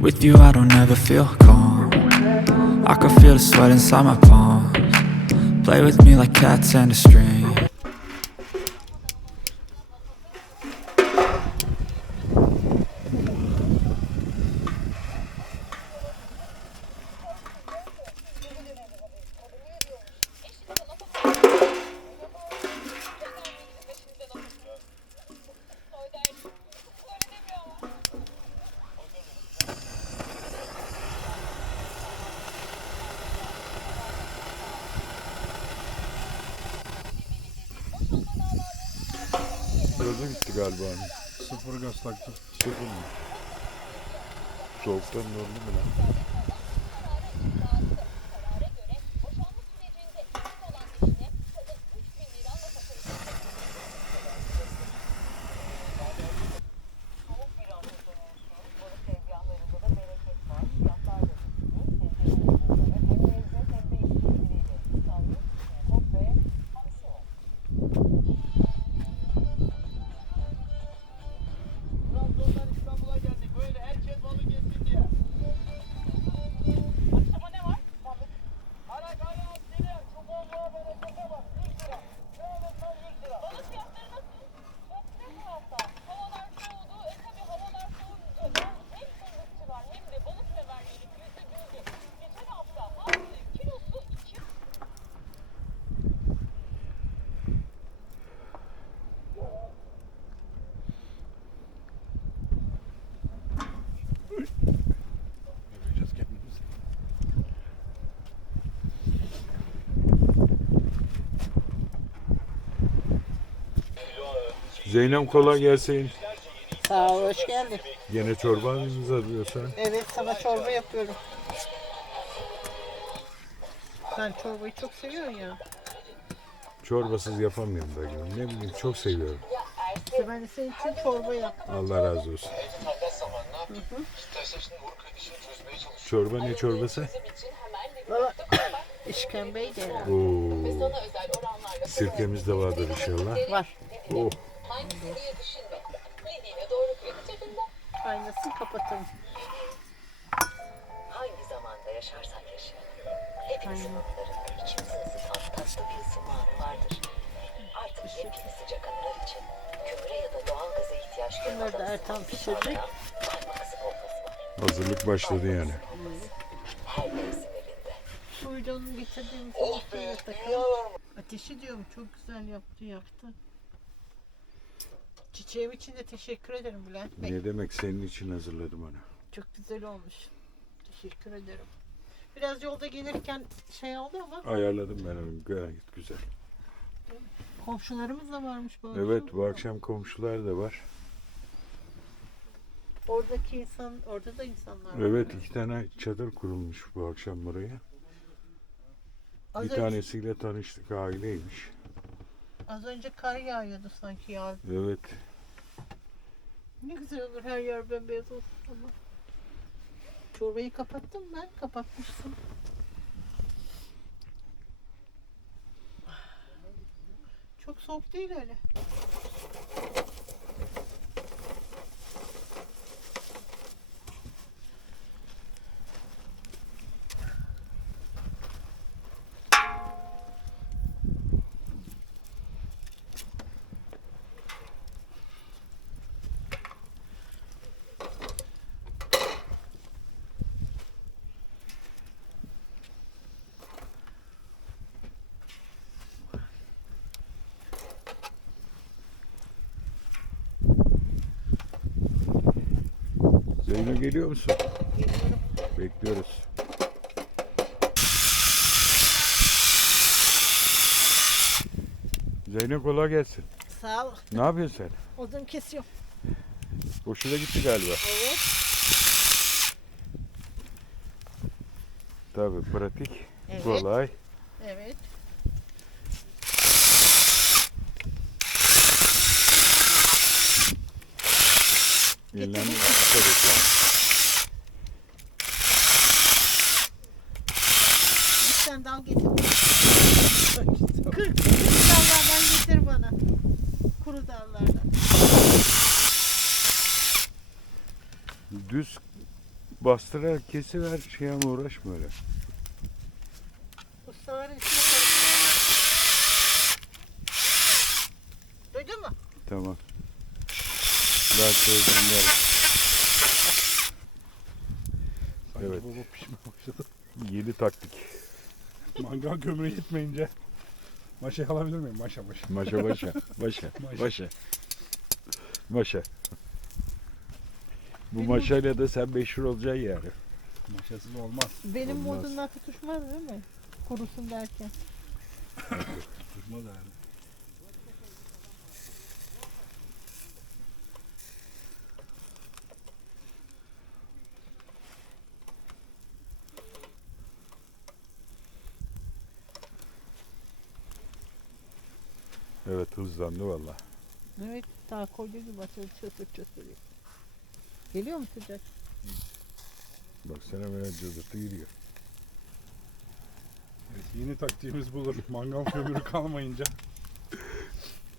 With you, I don't ever feel calm. I can feel the sweat inside my palms. Play with me like cats and a string. Gaza gitti galiba. hani. Sıfır gaz taktı. Sıfır mı? Soğuktan yoruldu mu lan? Zeynep kolay gelsin. Sağ ol, hoş geldin. Yine çorba mı arıyorsa? Evet, sana çorba yapıyorum. Sen çorbayı çok seviyorsun ya. Çorbasız yapamıyorum da. Ne bileyim çok seviyorum. İşte ben de senin için çorba yaptım. Allah razı olsun. Çorba ne çorbası? Valla işkembeyi de herhalde. Oo. Sirkemiz de vardır inşallah. var. Oh. Diye düşünme. Dediğine doğru kredi cebinde. Kaynasın kapatın. Hangi zamanda yaşarsak yaşayalım. Hepimizin anılarında içimizi ısıtan tatlı bir ısınma anı vardır. Artık yepyeni sıcak anılar için kömüre ya da doğalgaza ihtiyaç Bunları da duymadan Ertan pişirecek. Hazırlık başladı yani. Her mevsim evinde. Suyunu getirdiğim oh be. Ateşi diyorum çok güzel yaptı yaptı. Çiçeğim için de teşekkür ederim Bülent Bey. Ne demek senin için hazırladım onu. Çok güzel olmuş. Teşekkür ederim. Biraz yolda gelirken şey oldu ama Ayarladım ben onu gayet güzel. komşularımız da varmış bu akşam. Evet bu akşam komşular da var. Oradaki insan, orada da insanlar var. Evet iki tane çadır kurulmuş bu akşam buraya. Az Bir önce, tanesiyle tanıştık aileymiş. az önce kar yağıyordu sanki ya. Evet. Ne güzel olur her yer bembeyaz olsun ama. Çorbayı kapattım ben, kapatmışsın. Çok soğuk değil öyle. Oyuna geliyor musun? Geliyorum. Bekliyoruz. Zeynep kolay gelsin. Sağ ol. Ne yapıyorsun sen? Odun kesiyorum. Boşuna gitti galiba. Evet. Tabii pratik, Evet. kolay. Evet. Bir tane dal getir. Kırk. dallardan getir bana. Kuru dallardan. Düz bastırarak kesiver şeye uğraşma öyle. Ustaların içine karıştır. Duydun mu? Tamam. Daha yarın. Evet. Baba pişme başladı. Yeni taktik. Mangal kömürü yetmeyince maşa alabilir miyim? Maşa maşa. Maşa başa. Başa. Maşa. Başa. Maşa. Bu maşayla da sen meşhur olacaksın yani. Maşasız olmaz. Benim Olmaz. modundan tutuşmaz değil mi? Kurusun derken. Tutmaz yani. Evet hızlandı valla. Evet. Daha koca gibi açılır çatır çatır. Geliyor mu sıcak? Baksana böyle cızırtı giriyor. Evet, yeni taktiğimiz budur. Mangal kömürü kalmayınca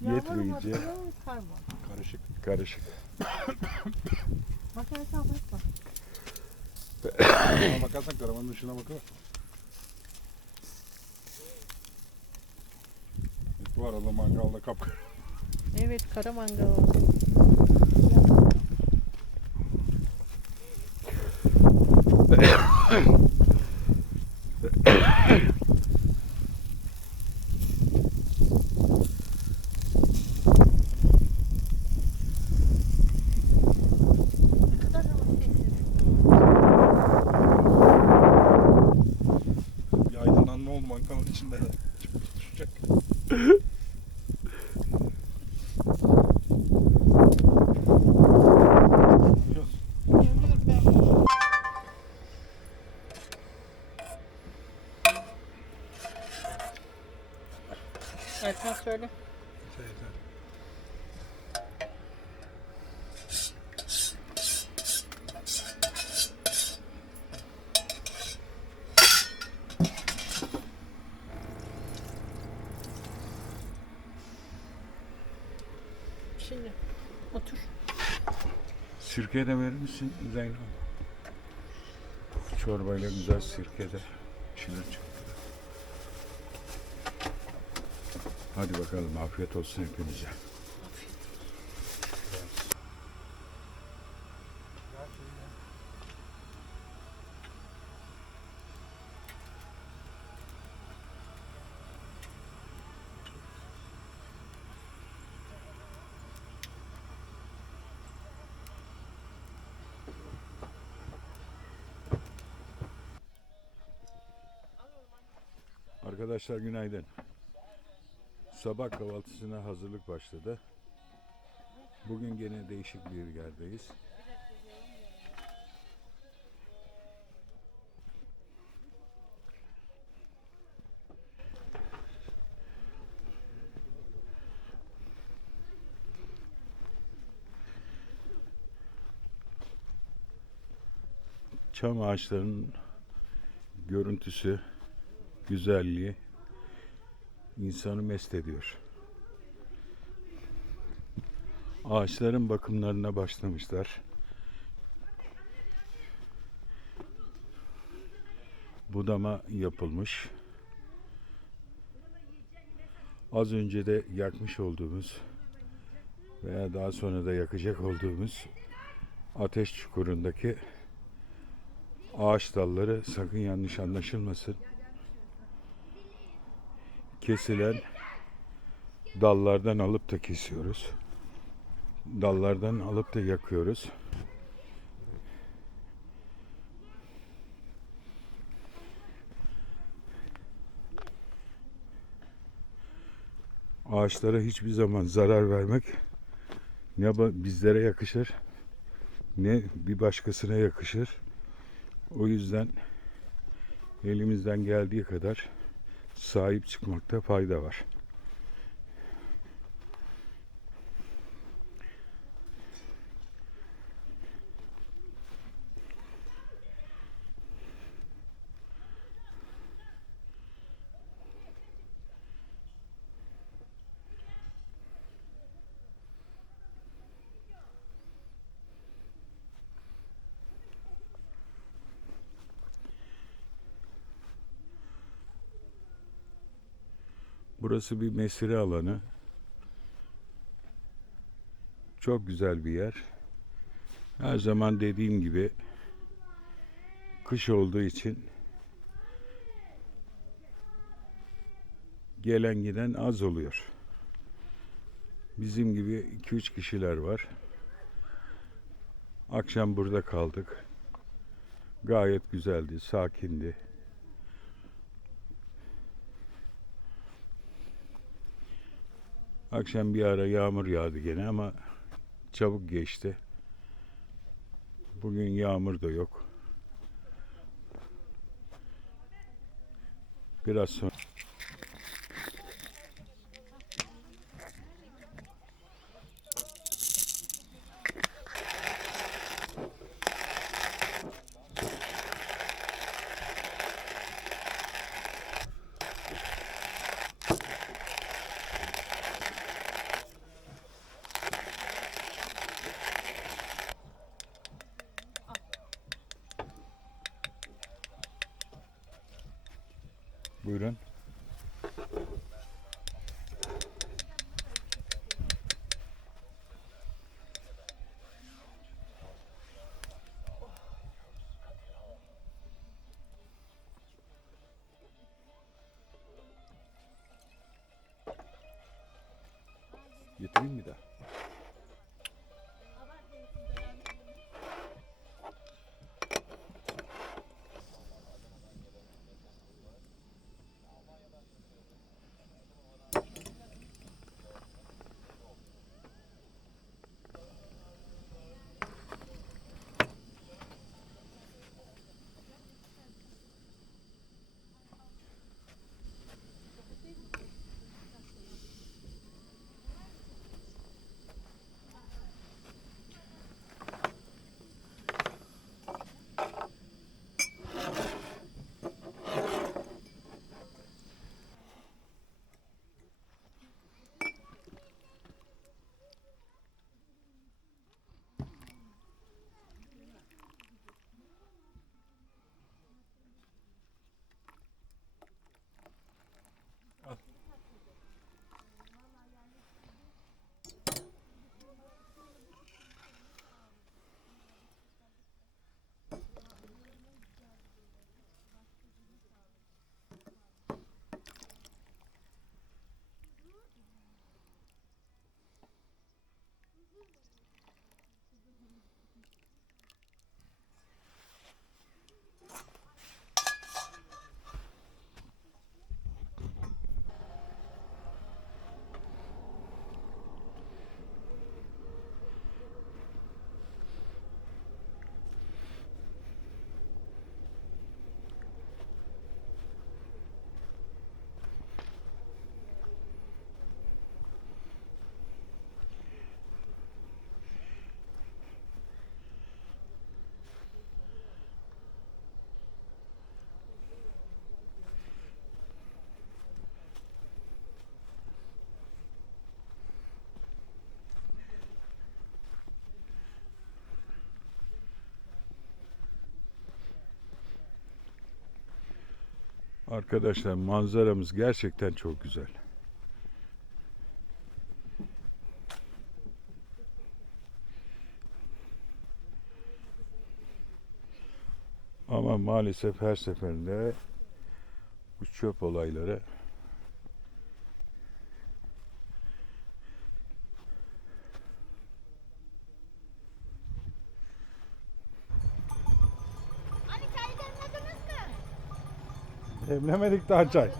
Yağmur mu Yetmeyince atıyor, kar mı? karışık. karışık. Bak Erkan bakma. Ona bakarsan karavanın dışına bakıyor. Bu arada mangalda kapkara. Evet kara mangal oldu. Erkan söyle. Şey. Şimdi otur. Sirke de verir misin Zeynep? Çorbayla güzel sirke de pişirir Hadi bakalım afiyet olsun hepinize. Arkadaşlar günaydın. Sabah kahvaltısına hazırlık başladı. Bugün gene değişik bir yerdeyiz. Çam ağaçlarının görüntüsü, güzelliği insanı mest ediyor. Ağaçların bakımlarına başlamışlar. Budama yapılmış. Az önce de yakmış olduğumuz veya daha sonra da yakacak olduğumuz ateş çukurundaki ağaç dalları sakın yanlış anlaşılmasın. Kesilen dallardan alıp da kesiyoruz. Dallardan alıp da yakıyoruz. Ağaçlara hiçbir zaman zarar vermek ne bizlere yakışır ne bir başkasına yakışır. O yüzden elimizden geldiği kadar sahip çıkmakta fayda var. Burası bir mesire alanı. Çok güzel bir yer. Her zaman dediğim gibi kış olduğu için gelen giden az oluyor. Bizim gibi 2-3 kişiler var. Akşam burada kaldık. Gayet güzeldi, sakindi. Akşam bir ara yağmur yağdı gene ama çabuk geçti. Bugün yağmur da yok. Biraz sonra Getireyim mi daha? Arkadaşlar manzaramız gerçekten çok güzel. Ama maalesef her seferinde bu çöp olayları Demlemedik daha çay.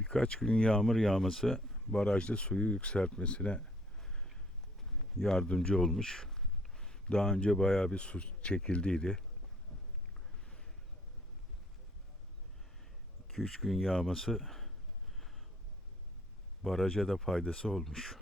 Birkaç gün yağmur yağması barajda suyu yükseltmesine yardımcı olmuş. Daha önce bayağı bir su çekildiydi. 2-3 gün yağması baraja da faydası olmuş.